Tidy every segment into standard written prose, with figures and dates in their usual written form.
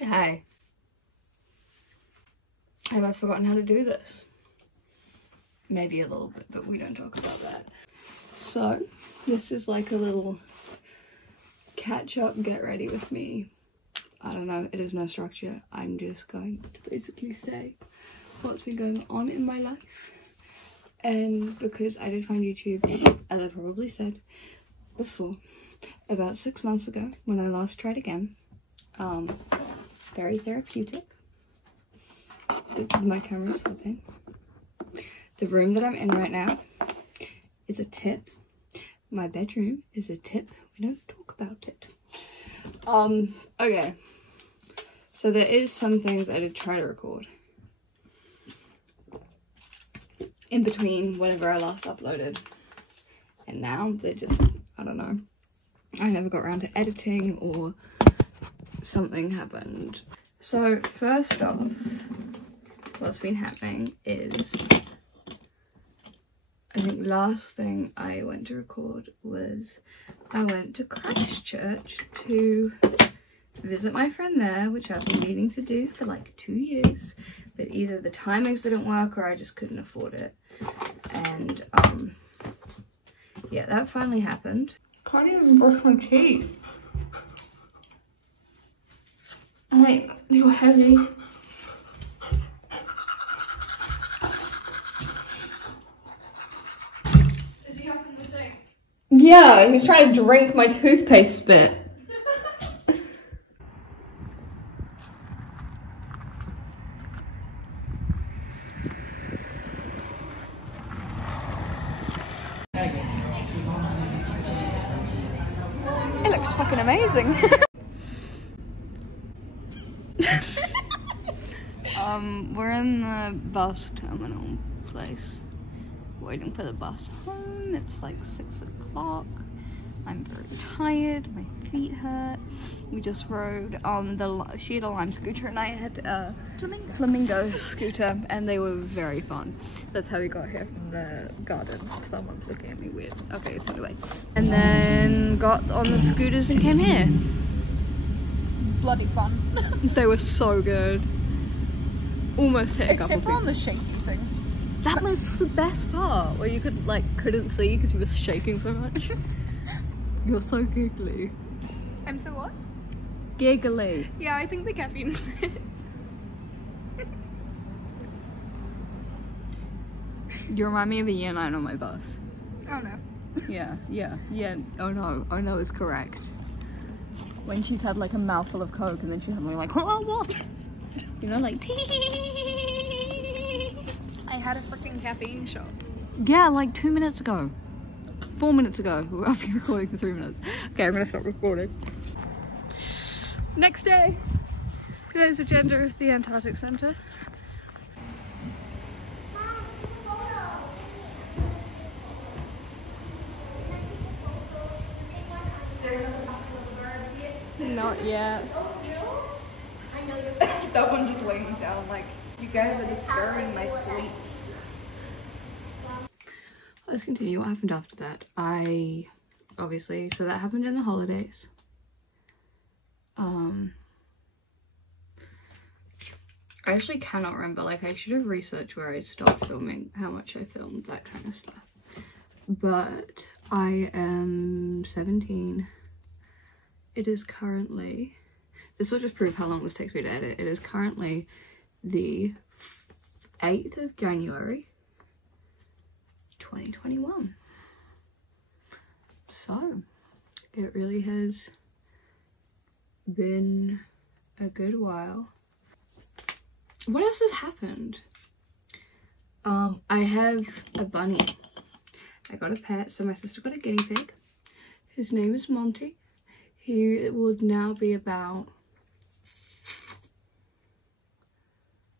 Hey. Have I forgotten how to do this? Maybe a little bit, but we don't talk about that. So, this is like a little catch up, get ready with me. I don't know, it is no structure. I'm just going to basically say what's been going on in my life. And because I did find YouTube, as I probably said before, about 6 months ago when I last tried again. Very therapeutic. My camera's slipping. The room that I'm in right now is a tip. My bedroom is a tip. We don't talk about it. Okay. So there is some things I did try to record in between whatever I last uploaded. And now they just, I don't know. I never got around to editing or something happened. So first off, what's been happening is, I think last thing I went to record was I went to Christchurch to visit my friend there, which I've been meaning to do for like 2 years, but either the timings didn't work or I just couldn't afford it. And yeah, that finally happened. Can't even brush my teeth. Like, you're heavy. Is he up in the sink? Yeah, he's trying to drink my toothpaste spit. It looks fucking amazing. We're in the bus terminal place, waiting for the bus home. It's like 6 o'clock. I'm very tired, my feet hurt. We just rode on she had a Lime scooter and I had a Flamingo scooter, and they were very fun. That's how we got here from the garden. Someone's looking at me weird. Okay, so anyway. And then got on the scooters and came here. Bloody fun. They were so good. Almost hit a couple Except for on the shaky thing. That was the best part, where you couldn't see because you were shaking so much. You're so giggly. I'm so what? Giggly. Yeah, I think the caffeine's it. You remind me of a year 9 on my bus. Oh no. Yeah. Oh no is correct. When she's had like a mouthful of Coke and then she's having like, oh, what? You know, like, I had a freaking caffeine shot. Yeah, like 2 minutes ago. 4 minutes ago. I've been recording for 3 minutes. Okay, I'm gonna stop recording. Next day. Today's agenda is the Antarctic Centre. Not yet. That one just laying down like, you guys are disturbing my sleep. Let's continue. What happened after that? Obviously, so that happened in the holidays. I actually cannot remember, like I should have researched where I stopped filming, how much I filmed, that kind of stuff. But I am 17. It is currently, this will just prove how long this takes me to edit. It is currently the 8th of January, 2021. So, it really has been a good while. What else has happened? I have a bunny. I got a pet, so my sister got a guinea pig. His name is Monty. He would now be about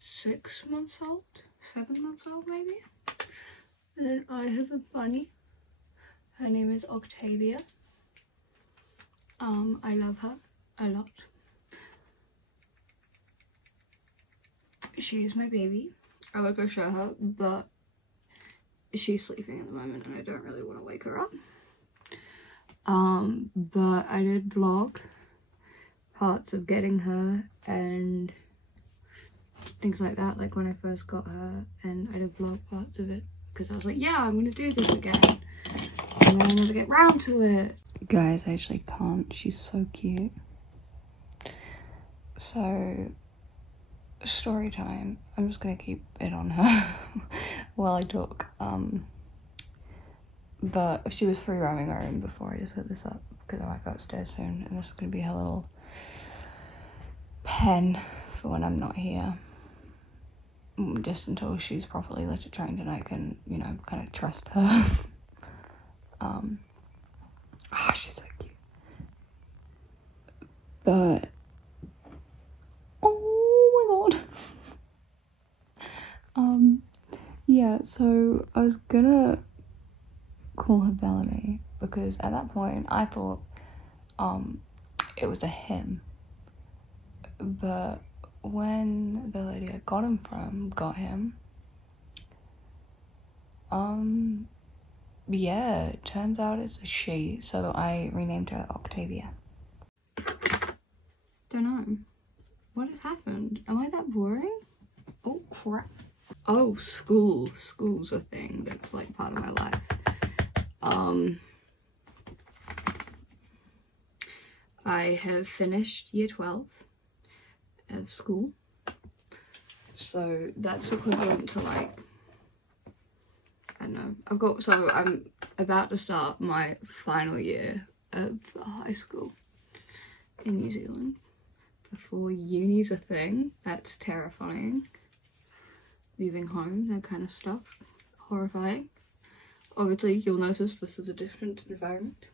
6 months old, 7 months old maybe. And then I have a bunny. Her name is Octavia. I love her a lot. She is my baby. I will go show her, but she's sleeping at the moment and I don't really want to wake her up. But I did vlog parts of getting her and things like that, like when I first got her, and I did vlog parts of it because I was like, yeah, I'm gonna do this again, and then I never get round to it. Guys, I actually can't, she's so cute. So, story time. I'm just gonna keep it on her while I talk. But she was free roaming my room before I just put this up because I might go upstairs soon, and this is gonna be her little pen for when I'm not here. Just until she's properly litter trained and I can, you know, kind of trust her. She's so cute. But oh my god. Yeah, so I was gonna call her Bellamy because at that point I thought it was a him, but when the lady I got him from got him, yeah, it turns out it's a she, so I renamed her Octavia. Don't know. What has happened? Am I that boring? Oh crap. Oh, school. School's a thing that's like part of my life. I have finished year 12 of school. So that's equivalent to like, I don't know, I'm about to start my final year of high school in New Zealand before uni's a thing. That's terrifying. Leaving home, that kind of stuff. Horrifying. Obviously, you'll notice this is a different environment.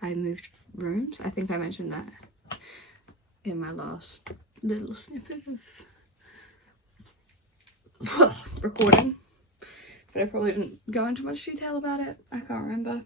I moved rooms. I think I mentioned that in my last little snippet of recording. But I probably didn't go into much detail about it. I can't remember.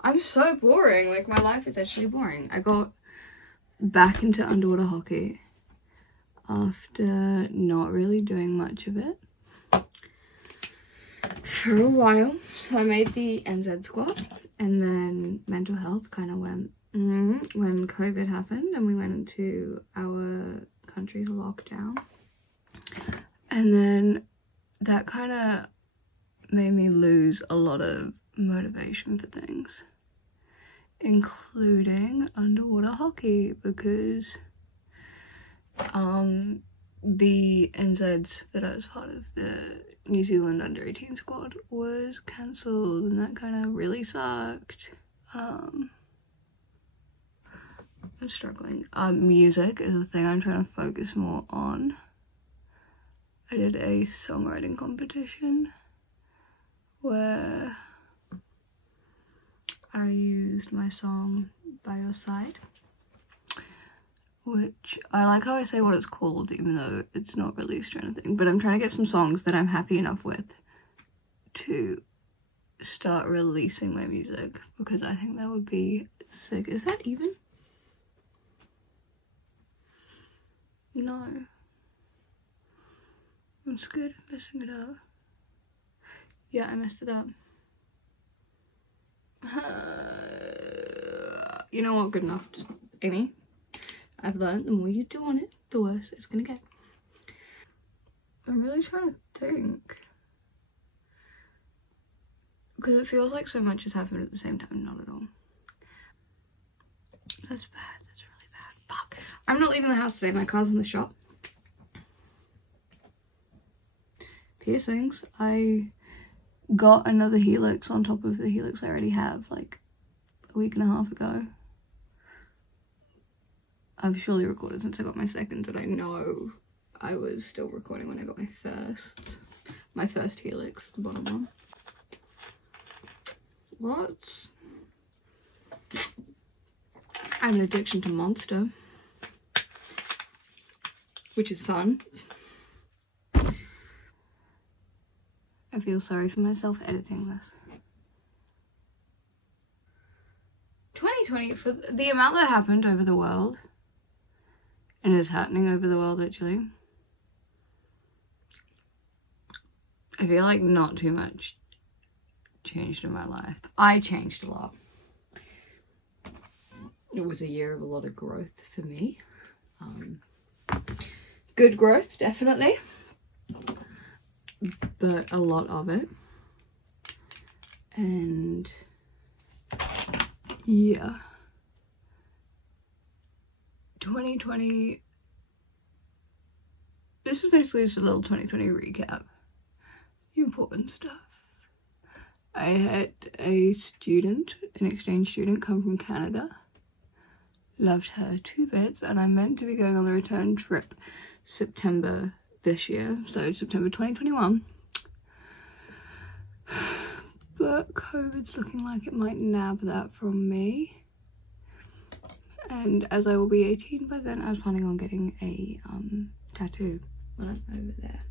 I'm so boring. Like, my life is actually boring. I got back into underwater hockey after not really doing much of it for a while. So I made the NZ squad, and then mental health kind of went when COVID happened and we went into our country's lockdown. And then that kind of made me lose a lot of motivation for things, including underwater hockey, because the NZs that I was part of, the New Zealand under 18 squad, was cancelled, and that kind of really sucked. I'm struggling. Music is a thing I'm trying to focus more on. I did a songwriting competition where I used my song By Your Side, which I like how I say what it's called even though it's not released or anything, but I'm trying to get some songs that I'm happy enough with to start releasing my music, because I think that would be sick. Is that even? No. I'm scared of messing it up. Yeah, I messed it up. You know what? Good enough. Just, Amy, I've learned the more you do on it, the worse it's gonna get. I'm really trying to think, because it feels like so much has happened at the same time. Not at all. That's bad. That's really bad. Fuck. I'm not leaving the house today. My car's in the shop. Piercings. I got another helix on top of the helix I already have like a week and a half ago. I've surely recorded since I got my second, and I know I was still recording when I got my first helix, the bottom one. What? I have an addiction to Monster, which is fun. I feel sorry for myself editing this. 2020, for the amount that happened over the world, and is happening over the world actually, I feel like not too much changed in my life. I changed a lot. it was a year of a lot of growth for me. Good growth, definitely, but a lot of it. And yeah, 2020, this is basically just a little 2020 recap, the important stuff. I had a student, an exchange student, come from Canada. Loved her to bits, and I'm meant to be going on the return trip September this year, so September 2021. But COVID's looking like it might nab that from me. And as I will be 18 by then, I was planning on getting a tattoo when I'm over there.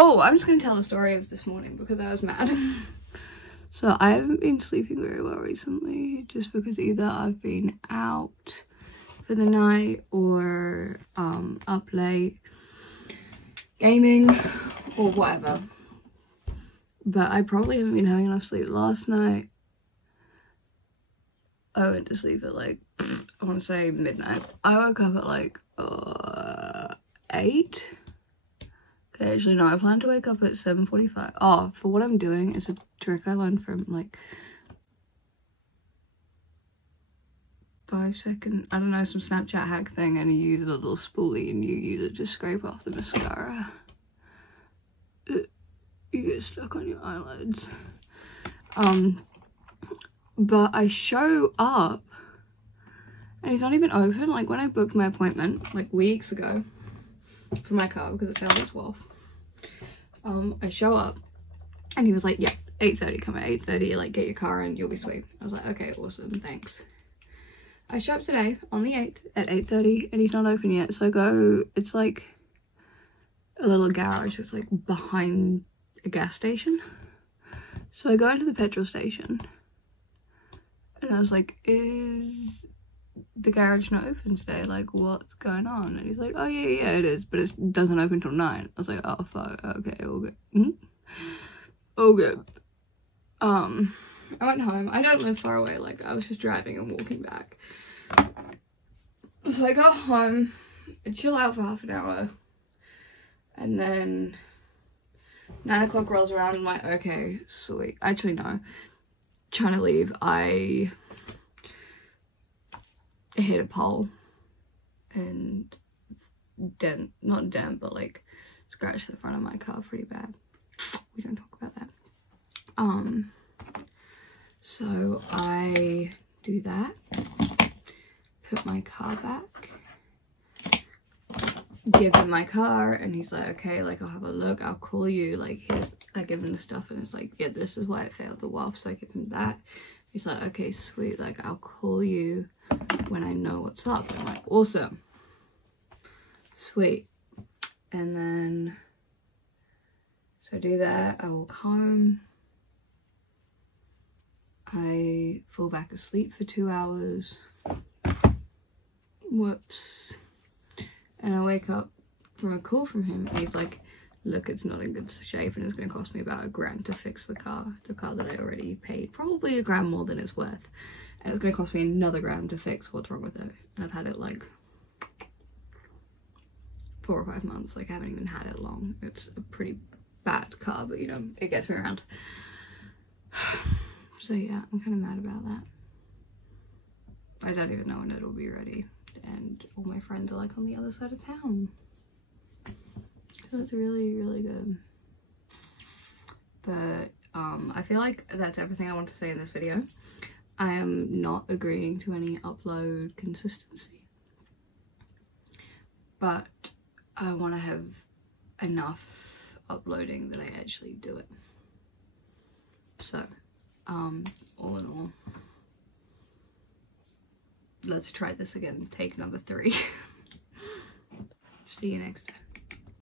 Oh, I'm just going to tell a story of this morning because I was mad. So I haven't been sleeping very well recently, just because either I've been out for the night or up late gaming or whatever. But I probably haven't been having enough sleep. Last night I went to sleep at like, I want to say midnight. I woke up at like 8. Actually no, I plan to wake up at 7:45. Oh, for what I'm doing is a trick I learned from like 5-second, I don't know, some Snapchat hack thing, and you use a little spoolie and you use it to scrape off the mascara. You get stuck on your eyelids. But I show up and it's not even open. Like when I booked my appointment like weeks ago for my car because it failed its WAF, I show up and he was like, yeah, 8:30, come at 8:30, like get your car in, you'll be sweet. I was like, okay, awesome, thanks. I show up today on the 8th at 8:30 and he's not open yet. So I go, it's like a little garage, it's like behind a gas station. So I go into the petrol station and I was like, is the garage not open today? Like, what's going on? And he's like, oh yeah, it is, but it doesn't open till 9. I was like, oh fuck, okay, all good. All good. I went home. I don't live far away, like I was just driving and walking back. So I got home, I chill out for half an hour, and then 9 o'clock rolls around and I'm like, okay, sweet. Actually no, trying to leave, I hit a pole and not dent, but like scratched the front of my car pretty bad. We don't talk about that. So I do that, put my car back, give him my car, and he's like, okay, like I'll have a look, I'll call you, like here's, I give him the stuff and it's like, yeah, this is why it failed the WAF. So I give him that. He's like, okay, sweet, like I'll call you when I know what's up. I'm like, awesome, sweet. And then so I do that, I walk home, I fall back asleep for 2 hours, whoops, and I wake up from a call from him and he's like, look, it's not in good shape and it's going to cost me about $1,000 to fix the car that I already paid, probably $1,000 more than it's worth, and it's going to cost me another $1,000 to fix what's wrong with it. And I've had it like 4 or 5 months, like I haven't even had it long. It's a pretty bad car, but you know, it gets me around. So yeah, I'm kind of mad about that. I don't even know when it'll be ready, and all my friends are like on the other side of town, so it's really, really good. But I feel like that's everything I want to say in this video. I am not agreeing to any upload consistency, but I want to have enough uploading that I actually do it. So all in all, let's try this again, take number 3. See you next time.